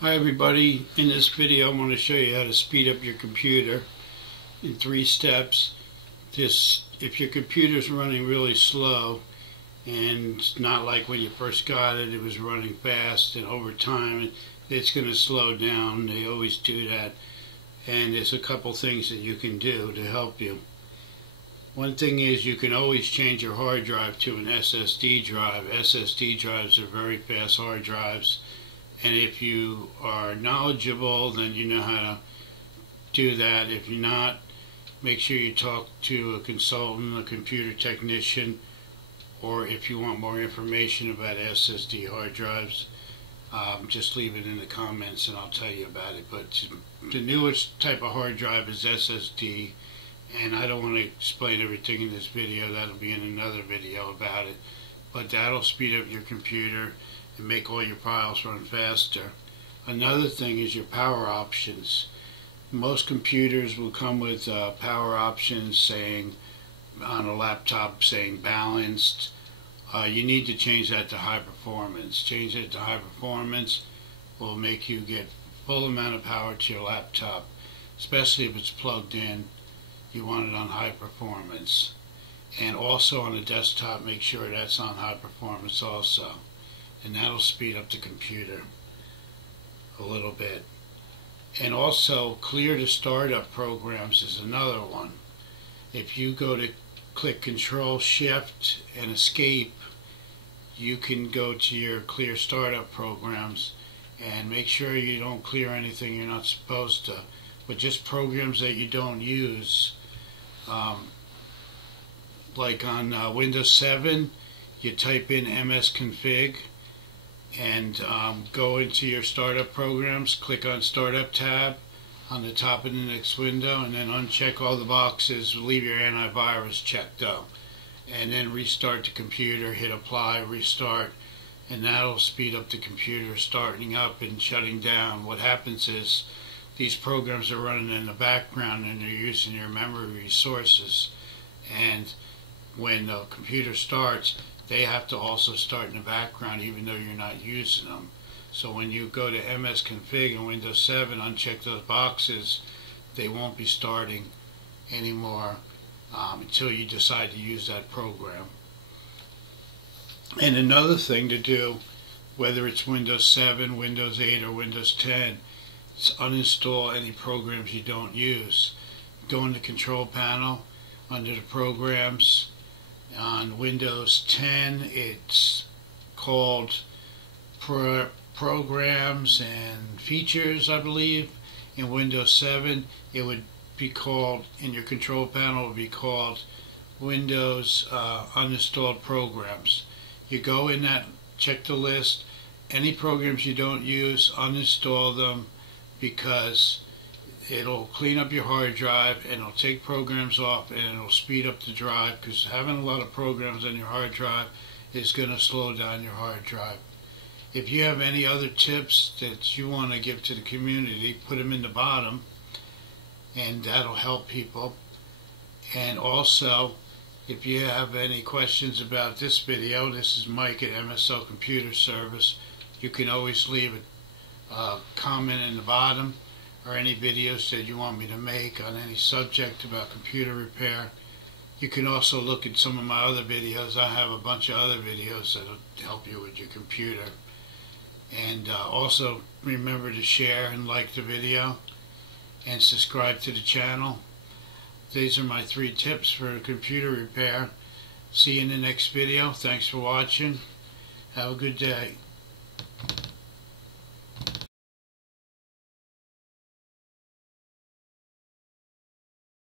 Hi everybody, in this video I'm going to show you how to speed up your computer in 3 steps. If your computer's running really slow and not like when you first got it, it was running fast, and over time it's going to slow down. They always do that, and there's a couple things that you can do to help you. One thing is you can always change your hard drive to an SSD drive. SSD drives are very fast hard drives. And if you are knowledgeable, then you know how to do that. If you're not, make sure you talk to a consultant, a computer technician, or if you want more information about SSD hard drives, just leave it in the comments and I'll tell you about it. But the newest type of hard drive is SSD, and I don't want to explain everything in this video. That'll be in another video about it. But that'll speed up your computer and make all your files run faster. Another thing is your power options. Most computers will come with power options saying on a laptop saying balanced. You need to change that to high performance. Change it to high performance will make you get full amount of power to your laptop, especially if it's plugged in. You want it on high performance. And also on the desktop, make sure that's on high performance also. And that'll speed up the computer a little bit. And also, clear to startup programs is another one. If you go to click Control Shift and Escape, you can go to your clear startup programs and make sure you don't clear anything you're not supposed to, but just programs that you don't use. Like on Windows 7, you type in msconfig and go into your startup programs, click on Startup tab on the top of the next window, and then uncheck all the boxes, leave your antivirus checked though, and then restart the computer, hit apply, restart, and that'll speed up the computer starting up and shutting down. What happens is these programs are running in the background and they're using your memory resources, and when the computer starts, they have to also start in the background even though you're not using them. So when you go to msconfig in Windows 7, uncheck those boxes, they won't be starting anymore until you decide to use that program. And another thing to do, whether it's Windows 7, Windows 8, or Windows 10, is uninstall any programs you don't use. Go in the control panel under the programs. On Windows 10, it's called Programs and Features, I believe. In Windows 7, it would be called, in your control panel, it would be called Windows Uninstalled Programs. You go in that, check the list. Any programs you don't use, uninstall them, because it'll clean up your hard drive and it'll take programs off and it'll speed up the drive, because having a lot of programs on your hard drive is going to slow down your hard drive. If you have any other tips that you want to give to the community, put them in the bottom and that'll help people. And also, if you have any questions about this video, this is Mike at mslcomputerservice. You can always leave a comment in the bottom, or any videos that you want me to make on any subject about computer repair. You can also look at some of my other videos. I have a bunch of other videos that will help you with your computer. And also remember to share and like the video and subscribe to the channel. These are my 3 tips for computer repair. See you in the next video. Thanks for watching. Have a good day.